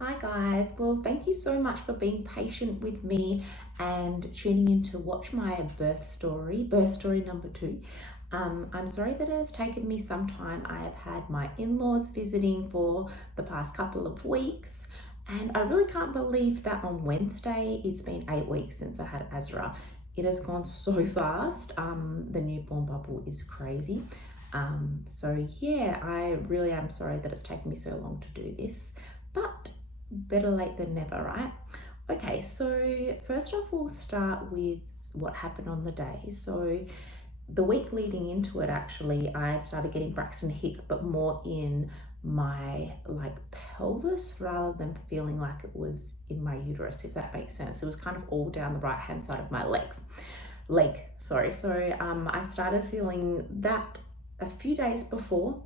Hi guys, well thank you so much for being patient with me and tuning in to watch my birth story number 2. I'm sorry that it has taken me some time. I have had my in-laws visiting for the past couple of weeks, and I really can't believe that on Wednesday it's been 8 weeks since I had Azra. It has gone so fast. The newborn bubble is crazy. So yeah, I really am sorry that it's taken me so long to do this, but better late than never, right? Okay, so first off, we'll start with what happened on the day. So the week leading into it, actually, I started getting Braxton Hicks, but more in my like pelvis rather than feeling like it was in my uterus, if that makes sense. It was kind of all down the right hand side of my leg, sorry. So I started feeling that a few days before.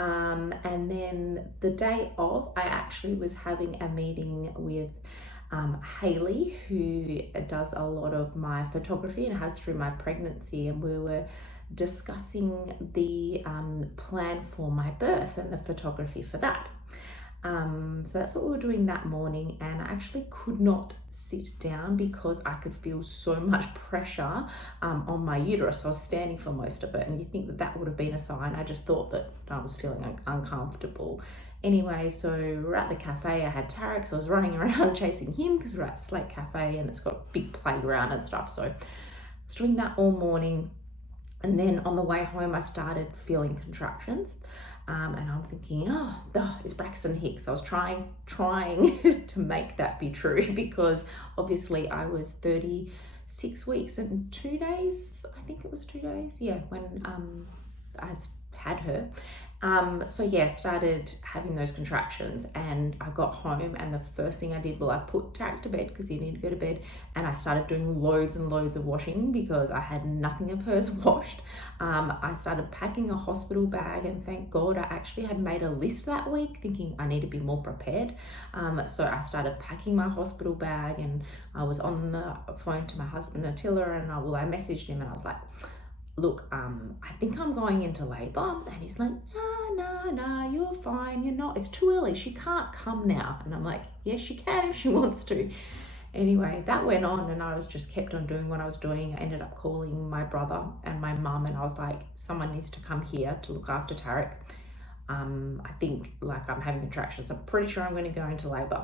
And then the day of, I actually was having a meeting with Haley, who does a lot of my photography and has through my pregnancy, and we were discussing the plan for my birth and the photography for that. So that's what we were doing that morning, and I actually could not sit down because I could feel so much pressure on my uterus. I was standing for most of it, and you think that that would have been a sign. I just thought that I was feeling uncomfortable. Anyway, so we're at the cafe. I had Tarek, so I was running around chasing him because we're at Slate Cafe and it's got a big playground and stuff. So I was doing that all morning. And then on the way home, I started feeling contractions. And I'm thinking, it's Braxton Hicks. I was trying to make that be true because obviously I was 36 weeks and 2 days. I think it was 2 days. Yeah, when I had her. So yeah, started having those contractions, and I got home, and the first thing I did, well, I put Tarek to bed because he needed to go to bed, and I started doing loads and loads of washing because I had nothing of hers washed. I started packing a hospital bag, and thank God I actually had made a list that week thinking I need to be more prepared. So I started packing my hospital bag, and I was on the phone to my husband Attila, and I messaged him and I was like, look, I think I'm going into labor. And he's like, no, you're fine. You're not. It's too early. She can't come now. And I'm like, yes, she can if she wants to. Anyway, that went on, and I was just kept on doing what I was doing. I ended up calling my brother and my mum, and I was like, someone needs to come here to look after Tarek. I think like I'm having contractions. I'm pretty sure I'm going to go into labor.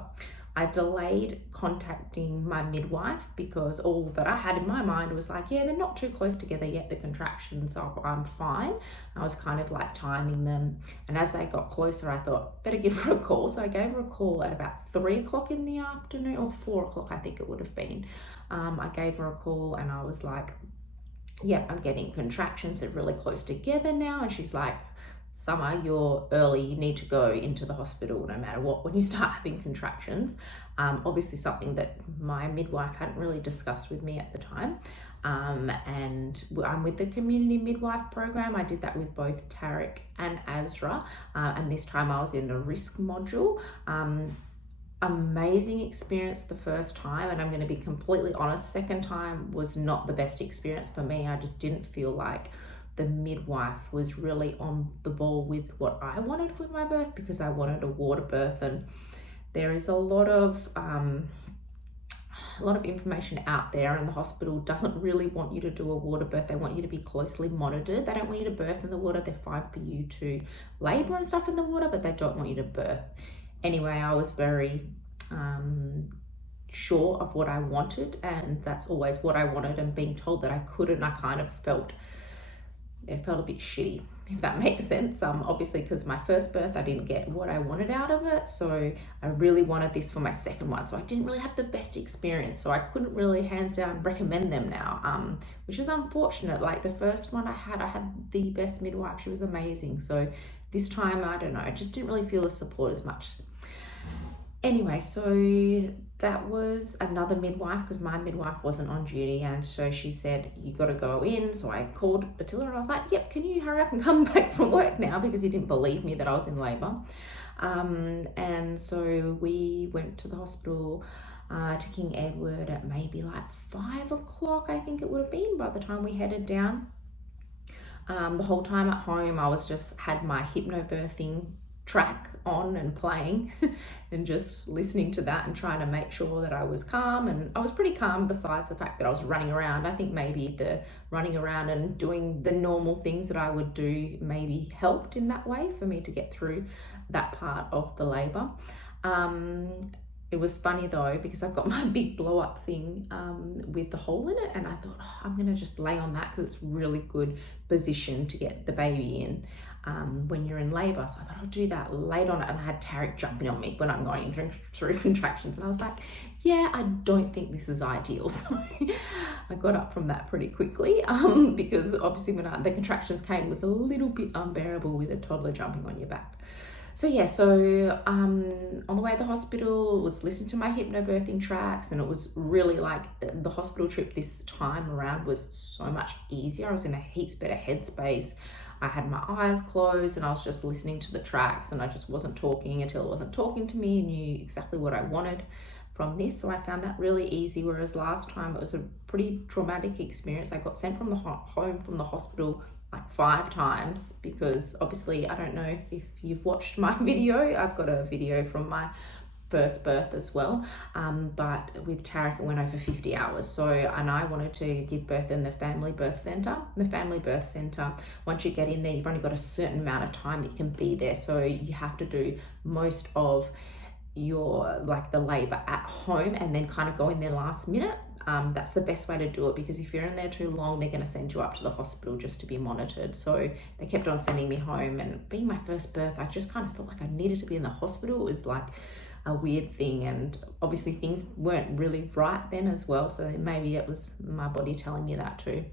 I delayed contacting my midwife because all that I had in my mind was like, yeah, they're not too close together yet, the contractions, so I'm fine. I was kind of like timing them. And as they got closer, I thought, better give her a call. So I gave her a call at about 3 o'clock in the afternoon, or 4 o'clock, I think it would have been. I gave her a call and I was like, yeah, I'm getting contractions. They're really close together now. And she's like, Summer, you're early, you need to go into the hospital no matter what when you start having contractions. Obviously something that my midwife hadn't really discussed with me at the time. And I'm with the community midwife program. I did that with both Tarek and Azra, and this time I was in the risk module. Amazing experience the first time, and I'm going to be completely honest, second time was not the best experience for me. I just didn't feel like the midwife was really on the ball with what I wanted with my birth, because I wanted a water birth, and there is a lot of information out there, and the hospital doesn't really want you to do a water birth. They want you to be closely monitored. They don't want you to birth in the water. They're fine for you to labor and stuff in the water, but they don't want you to birth. Anyway, I was very sure of what I wanted, and that's always what I wanted, and being told that I couldn't, I kind of felt a bit shitty, if that makes sense. Obviously because my first birth I didn't get what I wanted out of it, so I really wanted this for my second one, so I didn't really have the best experience, so I couldn't really hands down recommend them now, which is unfortunate. Like the first one I had the best midwife, she was amazing, so this time I don't know, I just didn't really feel the support as much. Anyway, so that was another midwife because my midwife wasn't on duty, and so she said, you got to go in. So I called Attila and I was like, yep, can you hurry up and come back from work now, because he didn't believe me that I was in labor. And so we went to the hospital to King Edward at maybe like 5 o'clock, I think it would have been, by the time we headed down. The whole time at home I was just had my hypnobirthing track on and playing and just listening to that and trying to make sure that I was calm. And I was pretty calm besides the fact that I was running around. I think maybe the running around and doing the normal things that I would do maybe helped in that way for me to get through that part of the labor. It was funny though, because I've got my big blow up thing with the hole in it, and I thought, oh, I'm gonna just lay on that because it's really good position to get the baby in when you're in labor. So I thought I'll do that, laid on it, and I had Tarek jumping on me when I'm going through contractions, and I was like, yeah, I don't think this is ideal. So I got up from that pretty quickly because obviously when the contractions came, it was a little bit unbearable with a toddler jumping on your back. So yeah, on the way to the hospital, was listening to my hypnobirthing tracks, and it was really like the hospital trip this time around was so much easier. I was in a heaps better headspace. I had my eyes closed and I was just listening to the tracks, and I just wasn't talking until it wasn't talking to me and knew exactly what I wanted from this. So I found that really easy, whereas last time it was a pretty traumatic experience. I got sent from the home from the hospital like 5 times, because obviously, I don't know if you've watched my video, I've got a video from my first birth as well, but with Tarek it went over 50 hours. So, and I wanted to give birth in the family birth center. The family birth center, once you get in there, you've only got a certain amount of time that you can be there, so you have to do most of your like the labor at home and then kind of go in there last minute. That's the best way to do it, because if you're in there too long, they're going to send you up to the hospital just to be monitored. So they kept on sending me home, and being my first birth, I just kind of felt like I needed to be in the hospital. It was like a weird thing, and obviously things weren't really right then as well, so maybe it was my body telling me that too.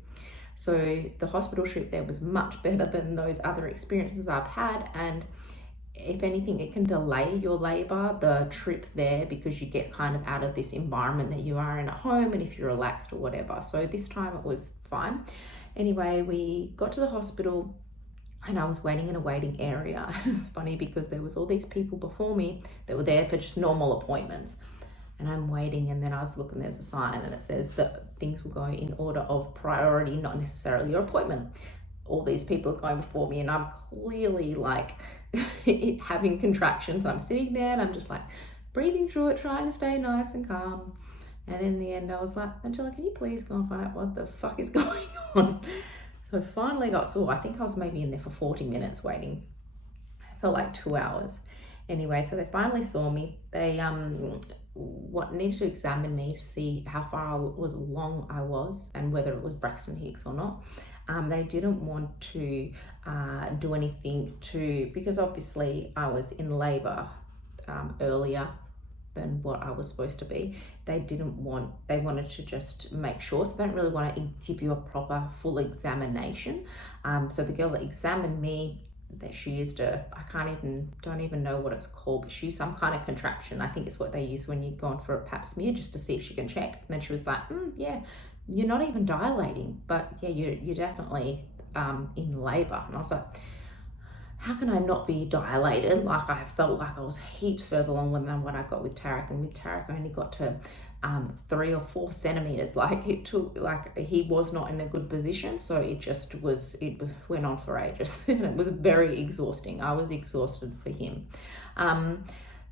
So the hospital trip there was much better than those other experiences I've had, and if anything, it can delay your labor, the trip there, because you get kind of out of this environment that you are in at home, and if you're relaxed or whatever. So this time it was fine. Anyway, we got to the hospital and I was waiting in a waiting area. It was funny because there was all these people before me that were there for just normal appointments. And I'm waiting, and then I was looking, there's a sign and it says that things will go in order of priority, not necessarily your appointment. All these people are going before me, and I'm clearly like having contractions. I'm sitting there and I'm just like breathing through it, trying to stay nice and calm. And in the end I was like, Angela, can you please go and find out what the fuck is going on? So I finally got I think I was maybe in there for 40 minutes waiting. I felt like 2 hours. Anyway, so they finally saw me. They needed to examine me to see how far along I was and whether it was Braxton Hicks or not. They didn't want to do anything because obviously I was in labor earlier than what I was supposed to be. They wanted to just make sure, so they don't really want to give you a proper full examination. So the girl that examined me, that she used don't even know what it's called, but she used some kind of contraption. I think it's what they use when you're going for a pap smear, just to see if she can check. And then she was like, yeah, you're not even dilating, but yeah, you're definitely in labor. And I was like, how can I not be dilated? Like, I felt like I was heaps further along than what I got with Tarek, and with Tarek I only got to 3 or 4 centimeters. Like, it took, like, he was not in a good position, so it went on for ages and it was very exhausting. I was exhausted for him.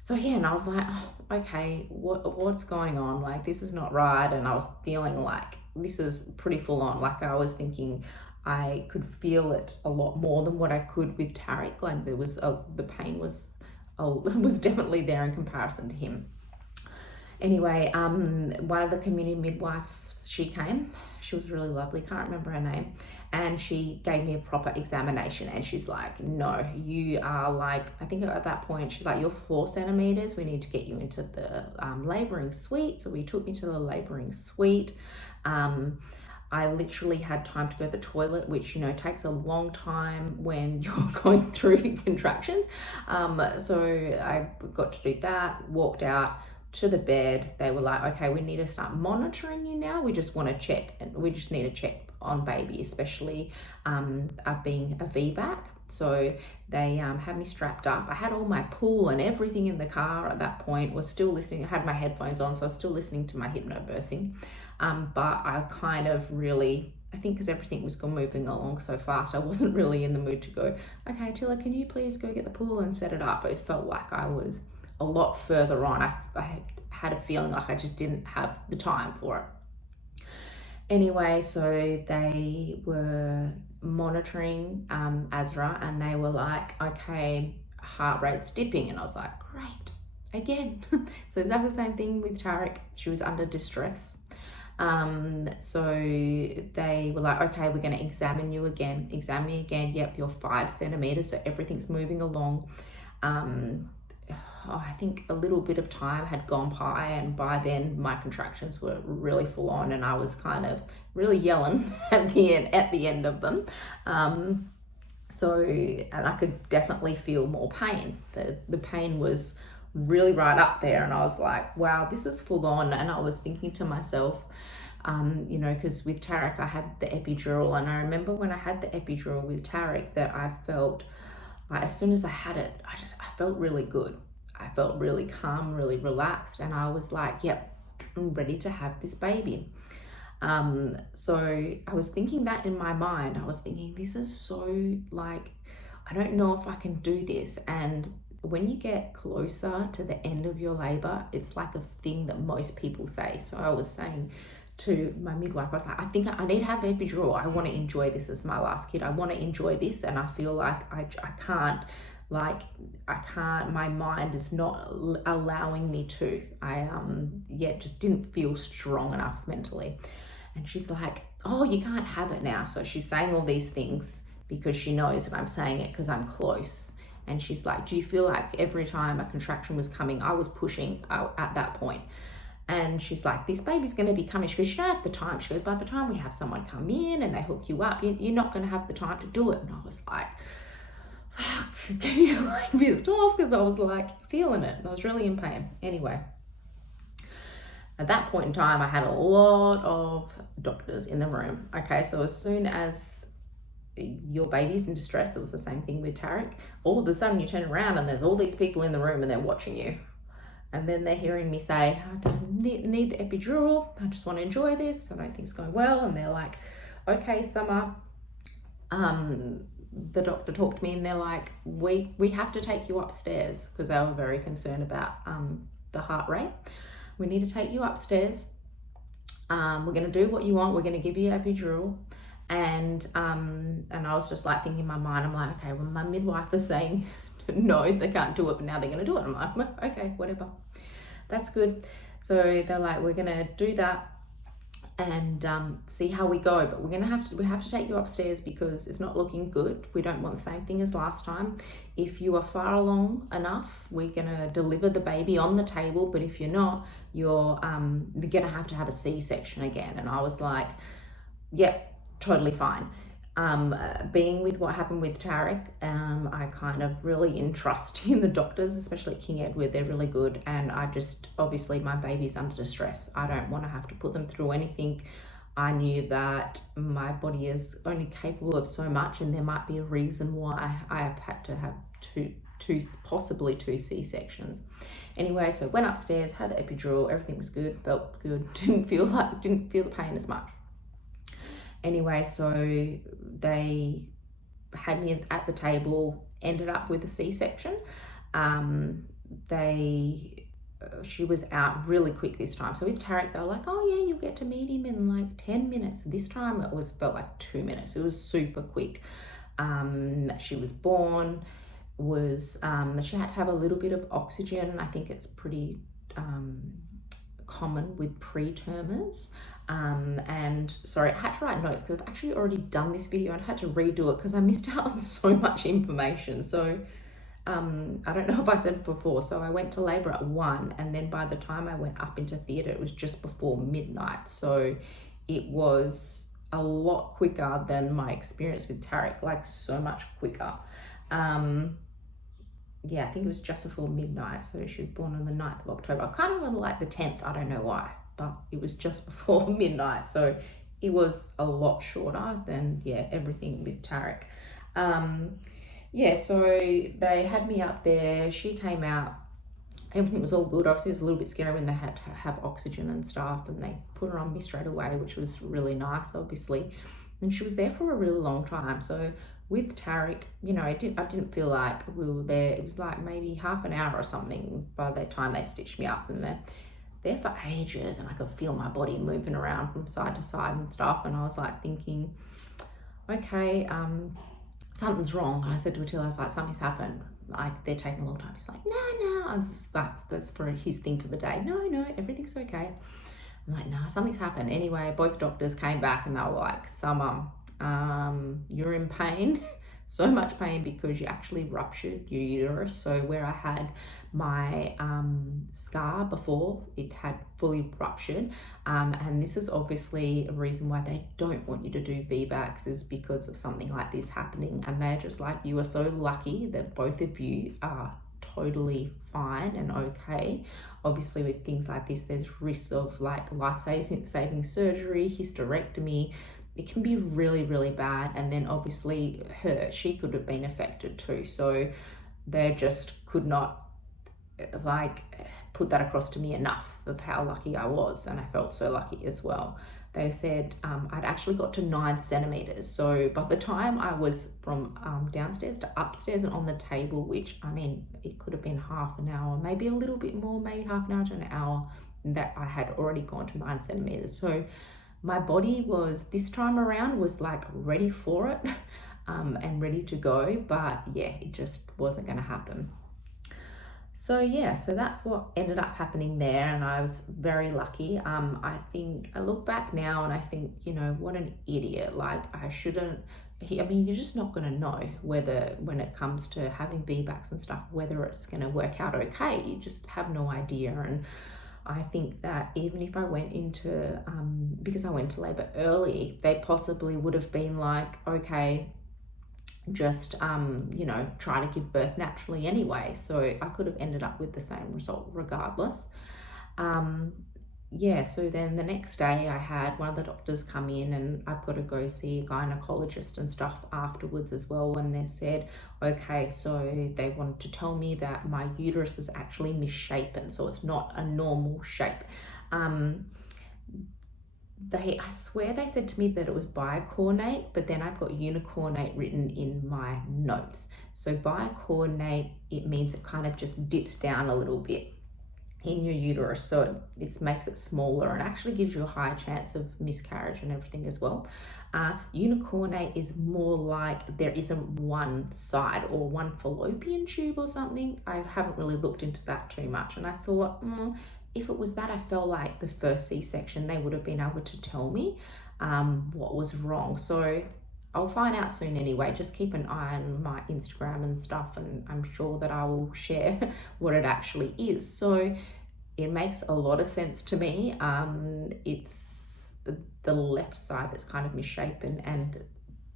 So yeah, and I was like, oh, okay, what's going on? Like, this is not right. And I was feeling like this is pretty full on. Like, I was thinking I could feel it a lot more than what I could with Tarek. Like, there was the pain was definitely there in comparison to him. Anyway, one of the community midwives, she came. She was really lovely, can't remember her name. And she gave me a proper examination, and she's like, no, you are like, I think at that point, she's like, you're 4 centimeters. We need to get you into the laboring suite. So we took me to the laboring suite. I literally had time to go to the toilet, which, you know, takes a long time when you're going through contractions. So I got to do that, walked out to the bed. They were like, okay, we need to start monitoring you now. We just want to check, and we just need to check on baby, especially being a VBAC. So they had me strapped up. I had all my pool and everything in the car at that point, was still listening. I had my headphones on, so I was still listening to my hypnobirthing. But I kind of really I think because everything was moving along so fast, I wasn't really in the mood to go, okay, Attila, can you please go get the pool and set it up? It felt like I was a lot further on. I had a feeling like I just didn't have the time for it. Anyway, so they were monitoring Azra, and they were like, okay, heart rate's dipping. And I was like, great, again. So exactly the same thing with Tarek. She was under distress. So they were like, okay, we're going to examine you again. Yep, you're 5 centimeters, so everything's moving along. I think a little bit of time had gone by, and by then my contractions were really full on, and I was kind of really yelling at the end of them. And I could definitely feel more pain. The pain was really right up there, and I was like, wow, this is full on. And I was thinking to myself, because with Tarek I had the epidural, and I remember when I had the epidural with Tarek that I felt like as soon as I had it, I felt really good. I felt really calm, really relaxed, and I was like, yep, I'm ready to have this baby. So I was thinking that in my mind. I was thinking, this is so like, I don't know if I can do this. And when you get closer to the end of your labor, it's like a thing that most people say. So I was saying to my midwife, I was like, I think I need to have epidural. I want to enjoy this as my last kid. I want to enjoy this, and I feel like I can't, my mind is not allowing me to. I just didn't feel strong enough mentally. And she's like, oh, you can't have it now. So she's saying all these things because she knows that I'm saying it because I'm close. And she's like, do you feel like every time a contraction was coming, I was pushing at that point? And she's like, this baby's going to be coming. She goes, you don't have the time. She goes, by the time we have someone come in and they hook you up, you're not going to have the time to do it. And I was like, fuck, getting like pissed off because I was like feeling it. I was really in pain. Anyway, at that point in time, I had a lot of doctors in the room. Okay, so as soon as your baby's in distress, it was the same thing with Tarek. All of a sudden you turn around and there's all these people in the room and they're watching you. And then they're hearing me say, I don't need the epidural. I just want to enjoy this. I don't think it's going well. And they're like, okay, Summer. The doctor talked to me and they're like, we have to take you upstairs, because they were very concerned about the heart rate. We need to take you upstairs. We're going to do what you want. We're going to give you epidural. And I was just like thinking in my mind, I'm like, okay, well, my midwife is saying no, they can't do it, but now they're going to do it. I'm like, okay, whatever. That's good. So they're like, we're going to do that and see how we go, but we have to take you upstairs because it's not looking good. We don't want the same thing as last time. If you are far along enough, we're going to deliver the baby on the table, but if you're not, you're going to have a C-section again. And I was like, yep, totally fine. Being with what happened with Tarek, I kind of really entrust in the doctors, especially King Edward. They're really good, and obviously my baby's under distress. I don't want to have to put them through anything. I knew that my body is only capable of so much, and there might be a reason why I have had to have possibly two C-sections. Anyway, so I went upstairs, had the epidural, everything was good, felt good, didn't feel the pain as much. Anyway, so they had me at the table, ended up with a C-section. She was out really quick this time. So with Tarek, they were like, oh yeah, you'll get to meet him in like 10 minutes. This time it felt like 2 minutes. It was super quick. She was born, she had to have a little bit of oxygen. I think it's pretty common with pretermers. And sorry, I had to write notes because I've actually already done this video and I had to redo it because I missed out on so much information. So I don't know if I said it before. So I went to labor at 1, and then by the time I went up into theatre, it was just before midnight. So it was a lot quicker than my experience with Tarek, like so much quicker. Yeah, I think it was just before midnight. So she was born on the 9th of October. I kind of remember like the 10th, I don't know why, but it was just before midnight. So it was a lot shorter than, everything with Tarek. So they had me up there. She came out. Everything was all good. Obviously, it was a little bit scary when they had to have oxygen and stuff, and they put her on me straight away, which was really nice, obviously. And she was there for a really long time. So with Tarek, you know, I didn't feel like we were there. It was like maybe half an hour or something by the time they stitched me up, and they're there for ages, and I could feel my body moving around from side to side and stuff. And I was like thinking, okay, something's wrong. And I said to Attila, I was like, something's happened. Like, they're taking a long time. He's like, no. I was just, that's for his thing for the day. No, everything's okay. I'm like, no, something's happened. Anyway, both doctors came back and they were like, Summer, you're in pain. So much pain because you actually ruptured your uterus. So where I had my scar before, it had fully ruptured. And this is obviously a reason why they don't want you to do VBACs, is because of something like this happening. And they're just like, you are so lucky that both of you are totally fine and okay. Obviously with things like this, there's risks of like life-saving surgery, hysterectomy. It can be really, really bad. And then obviously she could have been affected too. So they just could not like put that across to me enough of how lucky I was. And I felt so lucky as well. They said I'd actually got to 9 centimeters. So by the time I was from downstairs to upstairs and on the table, which I mean, it could have been half an hour, maybe a little bit more, maybe half an hour to an hour, that I had already gone to 9 centimeters. So my body was, this time around, was like ready for it and ready to go. But yeah, it just wasn't going to happen. So yeah, so that's what ended up happening there, and I was very lucky. I think I look back now and I think, you know, what an idiot. Like, I shouldn't. I mean, you're just not going to know whether, when it comes to having VBACs and stuff, whether it's going to work out okay. You just have no idea. And I think that even if I went into, because I went to labour early, they possibly would have been like, okay, just you know, try to give birth naturally anyway. So I could have ended up with the same result regardless. Yeah, so then the next day I had one of the doctors come in, and I've got to go see a gynecologist and stuff afterwards as well. And they said, okay, so they wanted to tell me that my uterus is actually misshapen, so it's not a normal shape. I swear they said to me that it was bicornate, but then I've got unicornate written in my notes. So bicornate, it means it kind of just dips down a little bit in your uterus, so it makes it smaller and actually gives you a higher chance of miscarriage and everything as well. Unicornate is more like there isn't one side or one fallopian tube or something. I haven't really looked into that too much, and I thought, if it was that, I felt like the first C-section, they would have been able to tell me what was wrong. So I'll find out soon anyway. Just keep an eye on my Instagram and stuff, and I'm sure that I will share what it actually is. So it makes a lot of sense to me. It's the left side that's kind of misshapen, and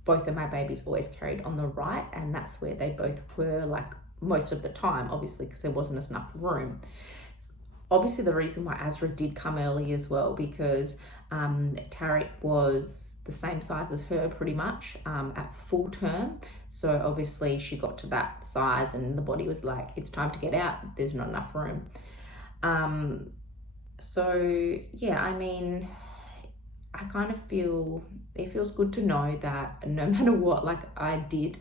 both of my babies always carried on the right, and that's where they both were, like, most of the time, obviously, because there wasn't enough room. Obviously, the reason why Azra did come early as well, because Tarek was the same size as her pretty much at full term. So obviously she got to that size and the body was like, it's time to get out, there's not enough room. So yeah, I mean, I kind of feel, it feels good to know that no matter what, like I did,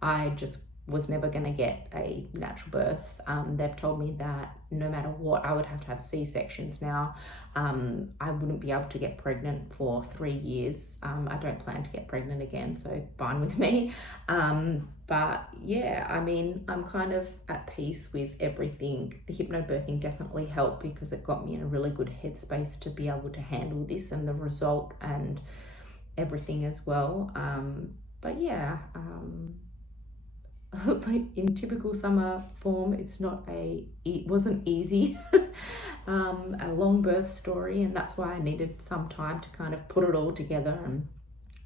I just was never going to get a natural birth. They've told me that no matter what, I would have to have C-sections now. I wouldn't be able to get pregnant for 3 years. I don't plan to get pregnant again, so fine with me. But yeah, I mean, I'm kind of at peace with everything. The hypnobirthing definitely helped because it got me in a really good headspace to be able to handle this and the result and everything as well. But yeah, in typical Summer form, it wasn't easy. A long birth story, and that's why I needed some time to kind of put it all together and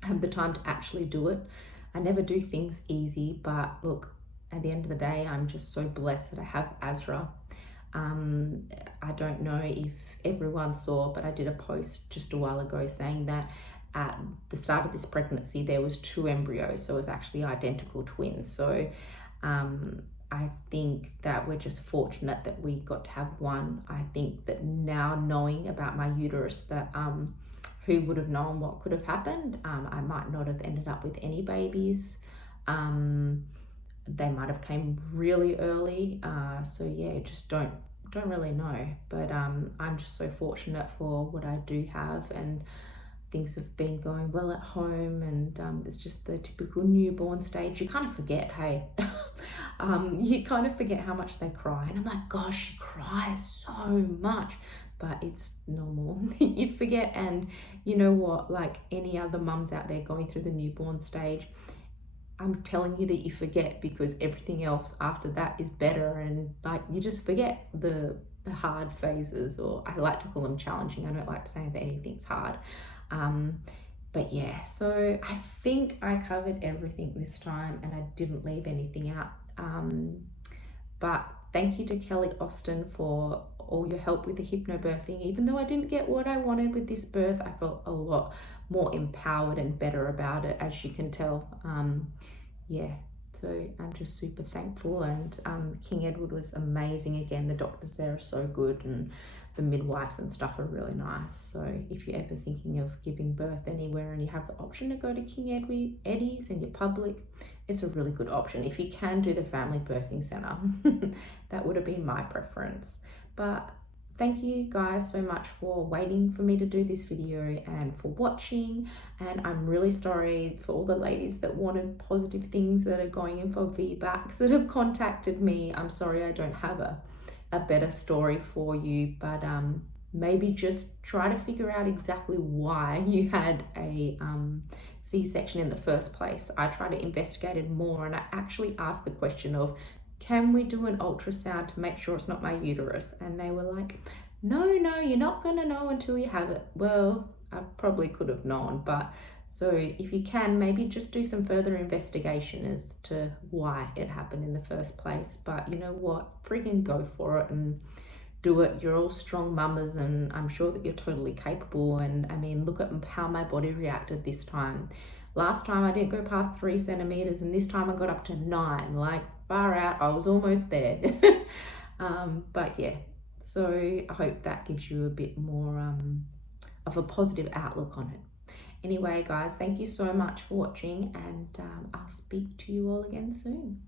have the time to actually do it. I never do things easy, but look, at the end of the day, I'm just so blessed that I have Azra. I don't know if everyone saw, but I did a post just a while ago saying that at the start of this pregnancy there was 2 embryos, so it was actually identical twins. So I think that we're just fortunate that we got to have one. I think that now, knowing about my uterus, that who would have known what could have happened? I might not have ended up with any babies. They might have came really early. So yeah, just don't really know. But I'm just so fortunate for what I do have, and things have been going well at home, and it's just the typical newborn stage. You kind of forget, hey, you kind of forget how much they cry, and I'm like, gosh, she cries so much, but it's normal. You forget. And you know what, like any other mums out there going through the newborn stage, I'm telling you that you forget, because everything else after that is better, and like you just forget the hard phases, or I like to call them challenging. I don't like to say that anything's hard. But yeah, so I think I covered everything this time and I didn't leave anything out. But thank you to Kelly Austin for all your help with the hypnobirthing. Even though I didn't get what I wanted with this birth, I felt a lot more empowered and better about it, as you can tell. Yeah, so I'm just super thankful. And King Edward was amazing again. The doctors there are so good, and the midwives and stuff are really nice. So if you're ever thinking of giving birth anywhere and you have the option to go to King Eddie's and you're public, it's a really good option. If you can do the family birthing center, that would have been my preference. But thank you guys so much for waiting for me to do this video and for watching. And I'm really sorry for all the ladies that wanted positive things that are going in for VBACs that have contacted me. I'm sorry I don't have a better story for you, but maybe just try to figure out exactly why you had a C-section in the first place. I tried to investigate it more, and I actually asked the question of, can we do an ultrasound to make sure it's not my uterus? And they were like, no, you're not gonna know until you have it. Well, I probably could have known, but so if you can, maybe just do some further investigation as to why it happened in the first place. But you know what, friggin' go for it and do it. You're all strong mamas, and I'm sure that you're totally capable. And I mean, look at how my body reacted this time. Last time I didn't go past 3 centimeters, and this time I got up to 9. Like, far out, I was almost there. But yeah, so I hope that gives you a bit more of a positive outlook on it. Anyway, guys, thank you so much for watching, and I'll speak to you all again soon.